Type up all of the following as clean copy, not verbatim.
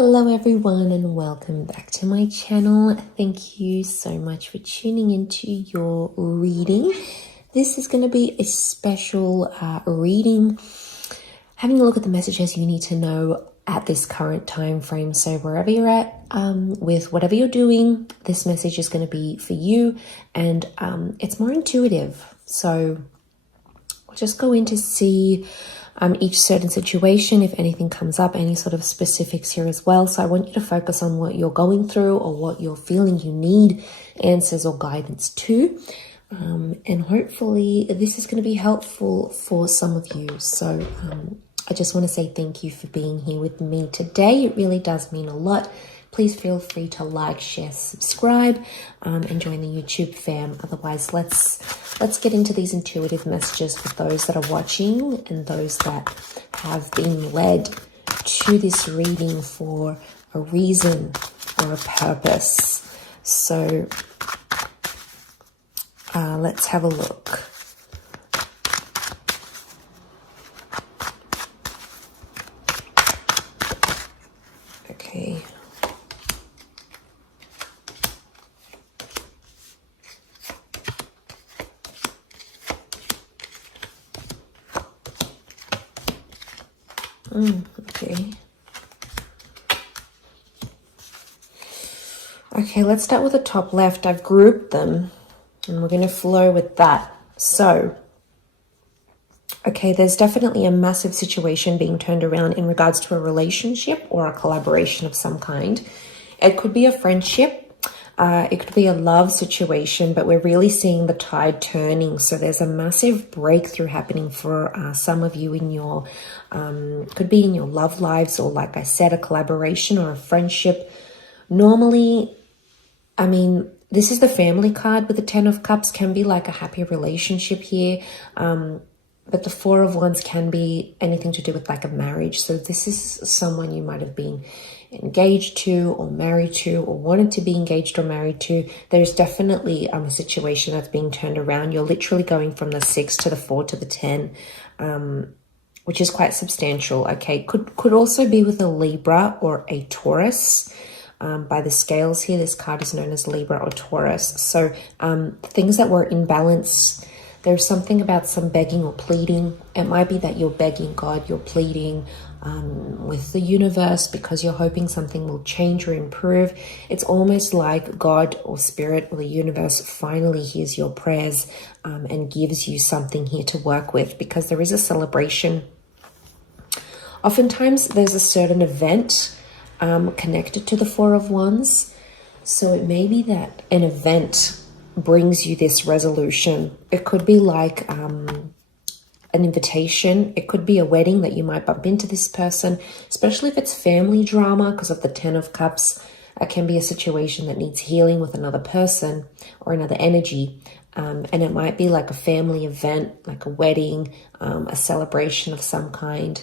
Hello everyone and welcome back to my channel. Thank you so much for tuning into your reading. This is going to be a special reading, having a look at the messages you need to know at this current time frame. So wherever you're at with whatever you're doing, this message is going to be for you, and it's more intuitive. So we'll just go in to see each certain situation, if anything comes up, any sort of specifics here as well. So I want you to focus on what you're going through or what you're feeling you need answers or guidance to. And hopefully this is going to be helpful for some of you. So I just want to say thank you for being here with me today. It really does mean a lot. Please feel free to like, share, subscribe, and join the YouTube fam. Otherwise, let's get into these intuitive messages for those that are watching and those that have been led to this reading for a reason or a purpose. So let's have a look. Okay. Okay, let's start with the top left. I've grouped them and we're going to flow with that. So, okay, there's definitely a massive situation being turned around in regards to a relationship or a collaboration of some kind. It could be a friendship. It could be a love situation, but we're really seeing the tide turning. So there's a massive breakthrough happening for some of you in your, could be in your love lives, or like I said, a collaboration or a friendship. Normally, I mean, this is the family card with the 10 of Cups, can be like a happy relationship here. But the 4 of Wands can be anything to do with like a marriage. So this is someone you might have been engaged to or married to or wanted to be engaged or married to. There's definitely a situation that's being turned around. You're literally going from the 6 to the 4 to the 10, which is quite substantial. Okay, could also be with a Libra or a Taurus. By the scales here, this card is known as Libra or Taurus. So things that were in balance. There's something about some begging or pleading. It might be that you're begging God, you're pleading with the universe because you're hoping something will change or improve. It's almost like God or Spirit or the universe finally hears your prayers and gives you something here to work with, because there is a celebration. Oftentimes there's a certain event connected to the 4 of Wands. So it may be that an event brings you this resolution. It could be like an invitation. It could be a wedding that you might bump into this person, especially if it's family drama, because of the 10 of Cups. It can be a situation that needs healing with another person or another energy. And it might be like a family event, like a wedding, a celebration of some kind,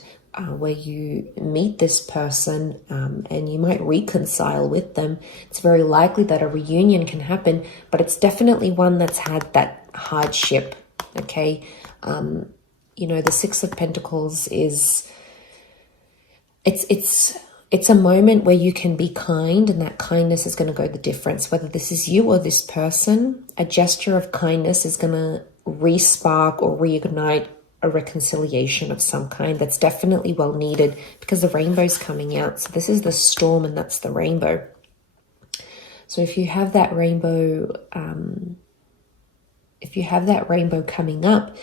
where you meet this person and you might reconcile with them. It's very likely that a reunion can happen, but it's definitely one that's had that hardship, okay? You know, the 6 of Pentacles is, it's a moment where you can be kind, and that kindness is going to go the difference. Whether this is you or this person, a gesture of kindness is going to re-spark or reignite a reconciliation of some kind that's definitely well needed, because the rainbow's coming out. So this is the storm and that's the rainbow. So if you have that rainbow, coming up,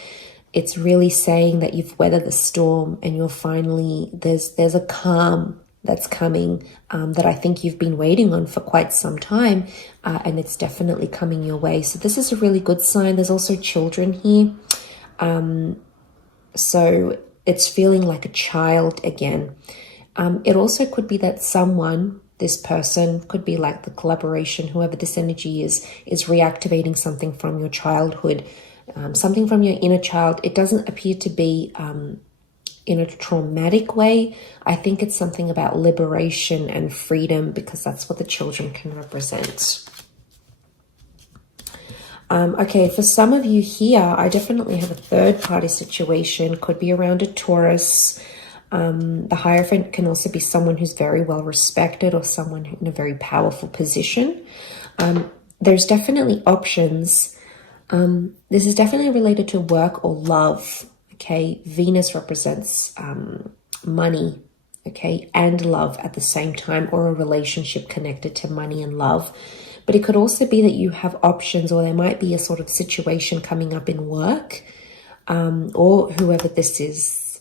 it's really saying that you've weathered the storm and you're finally, there's a calm that's coming that I think you've been waiting on for quite some time, and it's definitely coming your way. So this is a really good sign. There's also children here. So it's feeling like a child again. It also could be that someone, this person, could be like the collaboration, whoever this energy is reactivating something from your childhood, something from your inner child. It doesn't appear to be in a traumatic way. I think it's something about liberation and freedom, because that's what the children can represent. Okay, for some of you here, I definitely have a third party situation. Could be around a Taurus. The Hierophant can also be someone who's very well respected or someone in a very powerful position. There's definitely options. This is definitely related to work or love. Okay, Venus represents money, okay, and love at the same time, or a relationship connected to money and love. But it could also be that you have options, or there might be a sort of situation coming up in work, or whoever this is,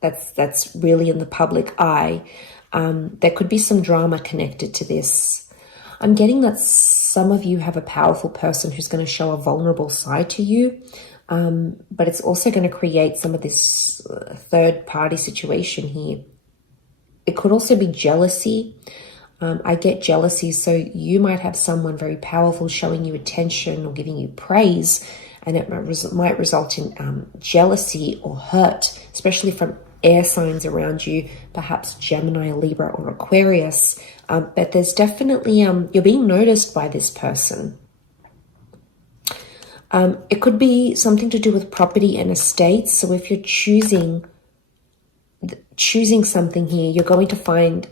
that's really in the public eye. There could be some drama connected to this. I'm getting that some of you have a powerful person who's going to show a vulnerable side to you, but it's also going to create some of this third party situation here. It could also be jealousy. I get jealousy, so you might have someone very powerful showing you attention or giving you praise, and it might result in jealousy or hurt, especially from air signs around you, perhaps Gemini, Libra, or Aquarius. But there's definitely, you're being noticed by this person. It could be something to do with property and estates. So if you're choosing something here, you're going to find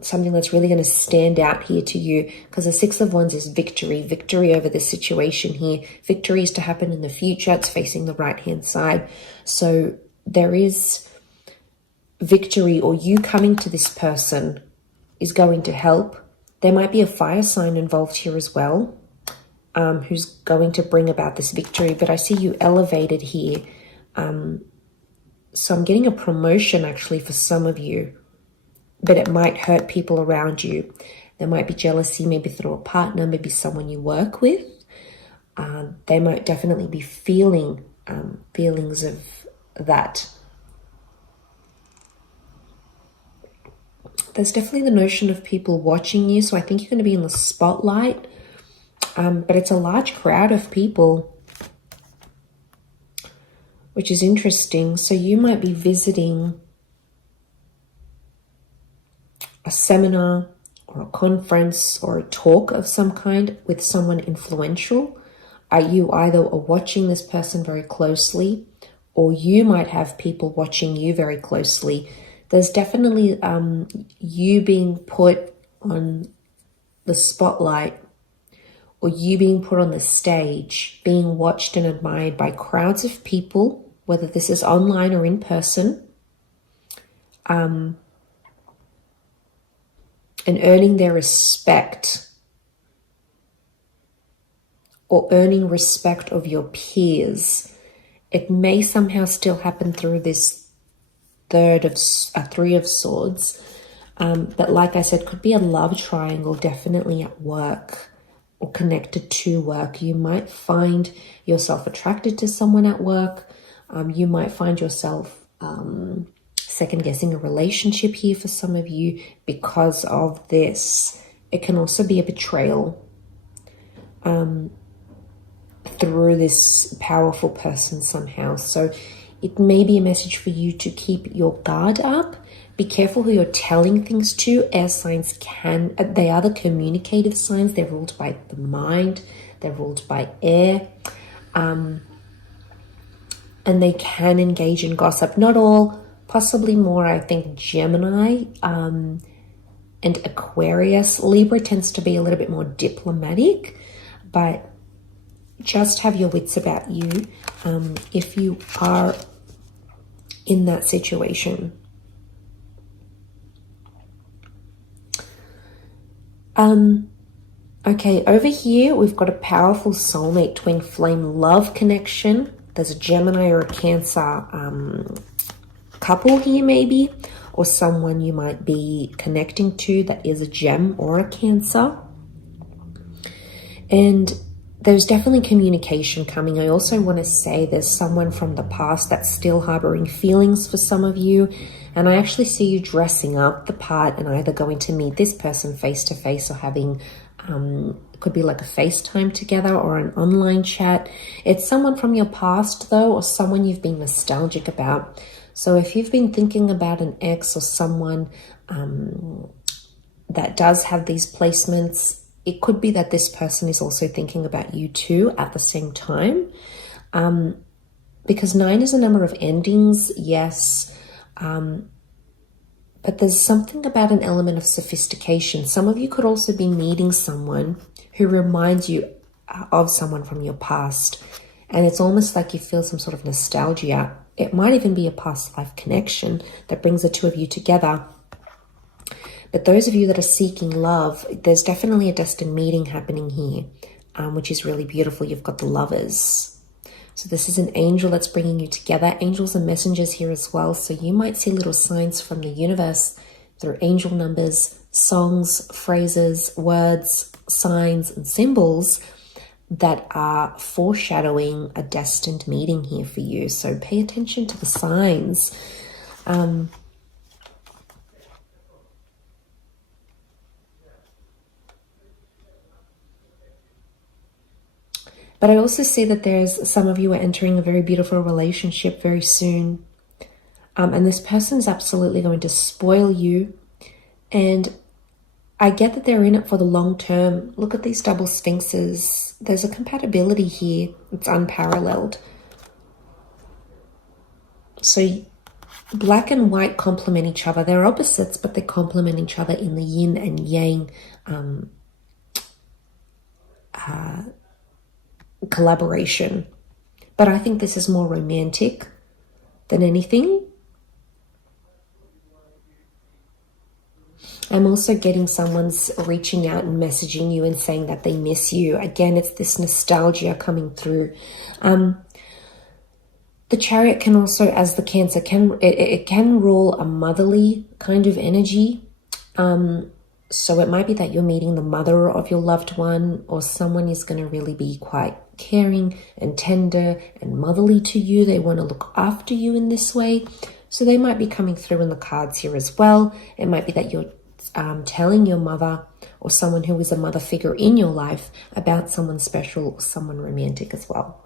something that's really going to stand out here to you, because the Six of Wands is victory over this situation here. Victory is to happen in the future. It's facing the right hand side. So there is victory, or you coming to this person is going to help. There might be a fire sign involved here as well, who's going to bring about this victory. But I see you elevated here. So I'm getting a promotion actually for some of you, but it might hurt people around you. There might be jealousy, maybe through a partner, maybe someone you work with. They might definitely be feeling feelings of that. There's definitely the notion of people watching you, so I think you're going to be in the spotlight, but it's a large crowd of people, which is interesting. So you might be visiting a seminar or a conference or a talk of some kind with someone influential. You either are watching this person very closely, or you might have people watching you very closely. There's definitely you being put on the spotlight, or you being put on the stage, being watched and admired by crowds of people, whether this is online or in person, and earning their respect, or earning respect of your peers. It may somehow still happen through this Three of Swords, but like I said, could be a love triangle, definitely at work or connected to work. You might find yourself attracted to someone at work. You might find yourself second guessing a relationship here for some of you because of this. It can also be a betrayal through this powerful person somehow. So it may be a message for you to keep your guard up. Be careful who you're telling things to. Air signs they are the communicative signs. They're ruled by the mind. They're ruled by air. And they can engage in gossip. Not all, possibly more, I think, Gemini and Aquarius. Libra tends to be a little bit more diplomatic, but just have your wits about you if you are in that situation. Okay, over here we've got a powerful soulmate twin flame love connection. There's a Gemini or a Cancer couple here maybe, or someone you might be connecting to that is a Gem or a Cancer. And there's definitely communication coming. I also want to say there's someone from the past that's still harboring feelings for some of you. And I actually see you dressing up the part and either going to meet this person face to face or having, it could be like a FaceTime together or an online chat. It's someone from your past though, or someone you've been nostalgic about. So if you've been thinking about an ex or someone that does have these placements, it could be that this person is also thinking about you too at the same time. Because 9 is a number of endings, yes. But there's something about an element of sophistication. Some of you could also be meeting someone who reminds you of someone from your past. And it's almost like you feel some sort of nostalgia. It might even be a past life connection that brings the two of you together. But those of you that are seeking love, there's definitely a destined meeting happening here, which is really beautiful. You've got the Lovers. So this is an angel that's bringing you together. Angels are messengers here as well. So you might see little signs from the universe through angel numbers, songs, phrases, words, signs, and symbols that are foreshadowing a destined meeting here for you. So pay attention to the signs. But I also see that there's some of you are entering a very beautiful relationship very soon. And this person's absolutely going to spoil you. And I get that they're in it for the long term. Look at these double sphinxes. There's a compatibility here. It's unparalleled. So black and white complement each other. They're opposites, but they complement each other in the yin and yang collaboration. But I think this is more romantic than anything. I'm also getting someone's reaching out and messaging you and saying that they miss you. Again, it's this nostalgia coming through. The Chariot can also, as the Cancer, it can rule a motherly kind of energy. So it might be that you're meeting the mother of your loved one, or someone is going to really be quite caring and tender and motherly to you. They want to look after you in this way. So they might be coming through in the cards here as well. It might be that you're telling your mother or someone who is a mother figure in your life about someone special or someone romantic as well.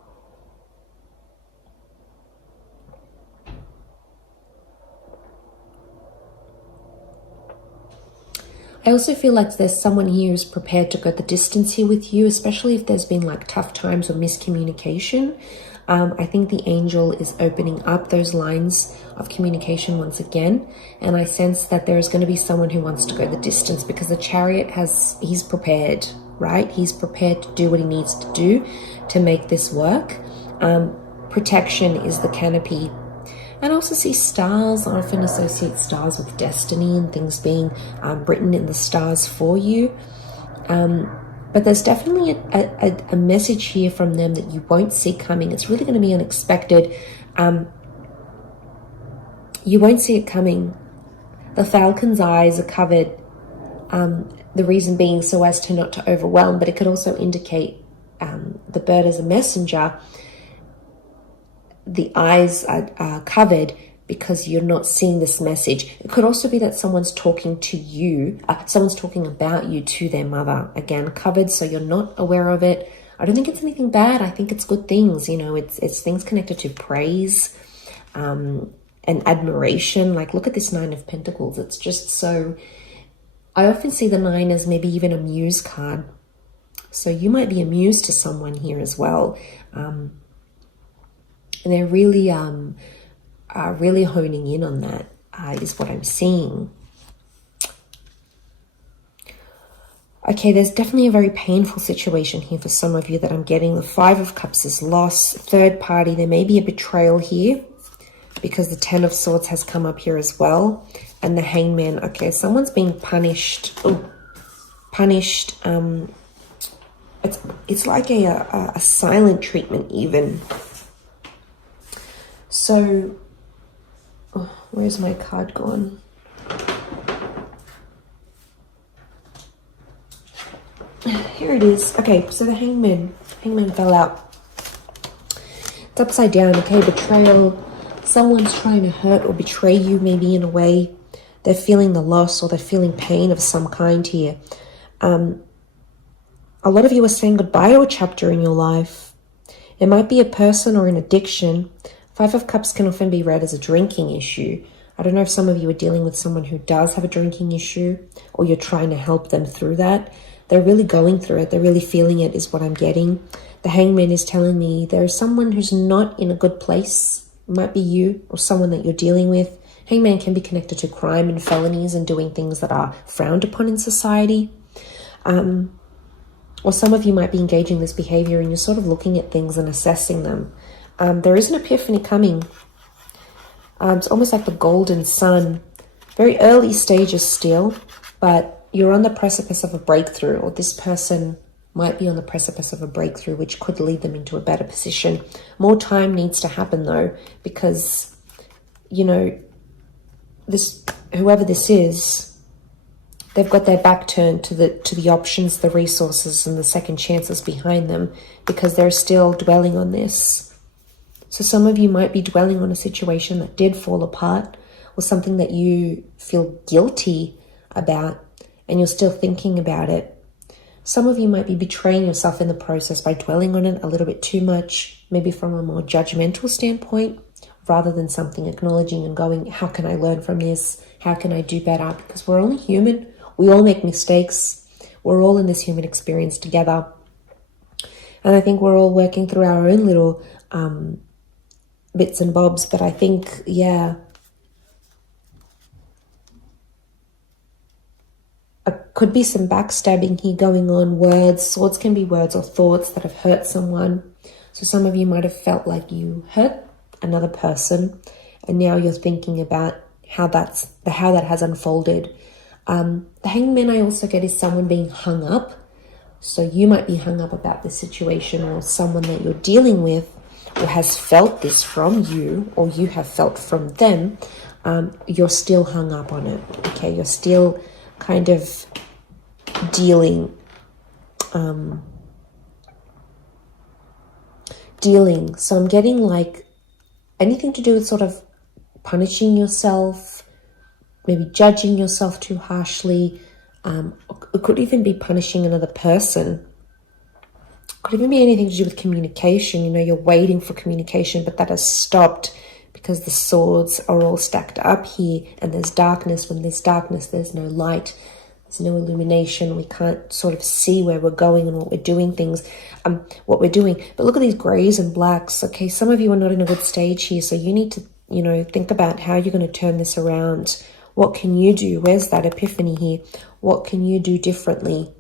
I also feel like there's someone here who's prepared to go the distance here with you, especially if there's been like tough times or miscommunication. I think the angel is opening up those lines of communication once again. And I sense that there is going to be someone who wants to go the distance, because the Chariot he's prepared, right? He's prepared to do what he needs to do to make this work. Protection is the canopy. And I also see stars. I often associate stars with destiny and things being written in the stars for you. But there's definitely a message here from them that you won't see coming. It's really going to be unexpected. You won't see it coming. The falcon's eyes are covered. The reason being so as to not to overwhelm, but it could also indicate the bird as a messenger. The eyes are covered because you're not seeing this message. It could also be that someone's talking to you, someone's talking about you to their mother. Again, covered, so you're not aware of it. I don't think it's anything bad. I think it's good things. You know, it's things connected to praise and admiration. Like, look at this Nine of Pentacles. It's just so... I often see the nine as maybe even a muse card. So you might be a muse to someone here as well. And they're really honing in on that, is what I'm seeing. Okay, there's definitely a very painful situation here for some of you that I'm getting. The Five of Cups is loss, third party. There may be a betrayal here because the Ten of Swords has come up here as well. And the Hangman. Okay, someone's being punished. Oh, punished. It's like a silent treatment even. So, where's my card gone? Here it is. Okay, so the Hangman fell out. It's upside down. Okay, betrayal. Someone's trying to hurt or betray you, maybe in a way. They're feeling the loss or they're feeling pain of some kind here. A lot of you are saying goodbye to a chapter in your life. It might be a person or an addiction. Five of Cups can often be read as a drinking issue. I don't know if some of you are dealing with someone who does have a drinking issue, or you're trying to help them through that. They're really going through it. They're really feeling it, is what I'm getting. The Hangman is telling me there is someone who's not in a good place. It might be you or someone that you're dealing with, Hangman can be connected to crime and felonies and doing things that are frowned upon in society. Or some of you might be engaging this behavior and you're sort of looking at things and assessing them. There is an epiphany coming. It's almost like the golden sun. Very early stages still, but you're on the precipice of a breakthrough, or this person might be on the precipice of a breakthrough, which could lead them into a better position. More time needs to happen though, because, you know, whoever this is, they've got their back turned to the options, the resources, and the second chances behind them, because they're still dwelling on this. So some of you might be dwelling on a situation that did fall apart, or something that you feel guilty about, and you're still thinking about it. Some of you might be betraying yourself in the process by dwelling on it a little bit too much, maybe from a more judgmental standpoint, rather than something acknowledging and going, how can I learn from this? How can I do better? Because we're only human. We all make mistakes. We're all in this human experience together. And I think we're all working through our own little bits and bobs. But I think, yeah, could be some backstabbing here going on. Words, swords can be words or thoughts that have hurt someone. So some of you might have felt like you hurt another person, and now you're thinking about how that has unfolded. The hangman I also get is someone being hung up. So you might be hung up about the situation, or someone that you're dealing with or has felt this from you, or you have felt from them. You're still hung up on it. Okay, you're still kind of dealing. So I'm getting like anything to do with sort of punishing yourself, maybe judging yourself too harshly. It could even be punishing another person. It could even be anything to do with communication. You know, you're waiting for communication, but that has stopped because the swords are all stacked up here, and there's darkness. When there's darkness, there's no light. There's no illumination. We can't sort of see where we're going and what we're doing what we're doing. But look at these grays and blacks. Okay, some of you are not in a good stage here, so you need to, you know, think about how you're going to turn this around. What can you do? Where's that epiphany here? What can you do differently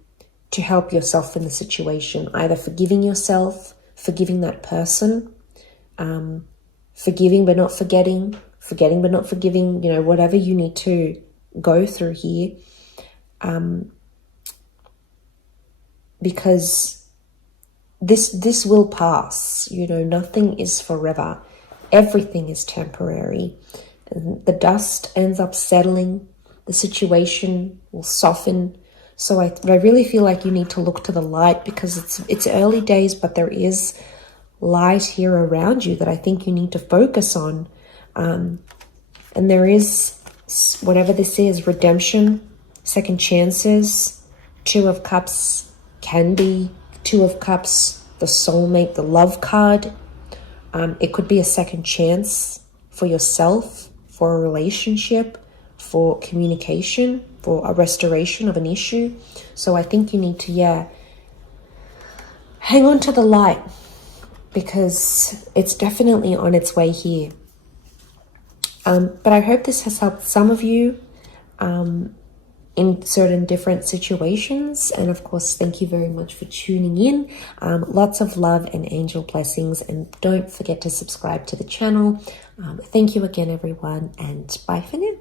to help yourself in the situation? Either forgiving yourself, forgiving that person, forgiving but not forgetting, forgetting but not forgiving, you know, whatever you need to go through here. Because this will pass. You know, nothing is forever. Everything is temporary. The dust ends up settling. The situation will soften. So I really feel like you need to look to the light, because it's early days, but there is light here around you that I think you need to focus on. And there is, whatever this is, redemption, second chances. Two of Cups can be Two of Cups, the soulmate, the love card. It could be a second chance for yourself, for a relationship, for communication, for a restoration of an issue. So I think you need to, hang on to the light, because it's definitely on its way here. But I hope this has helped some of you in certain different situations. And of course, thank you very much for tuning in. Lots of love and angel blessings. And don't forget to subscribe to the channel. Thank you again, everyone. And bye for now.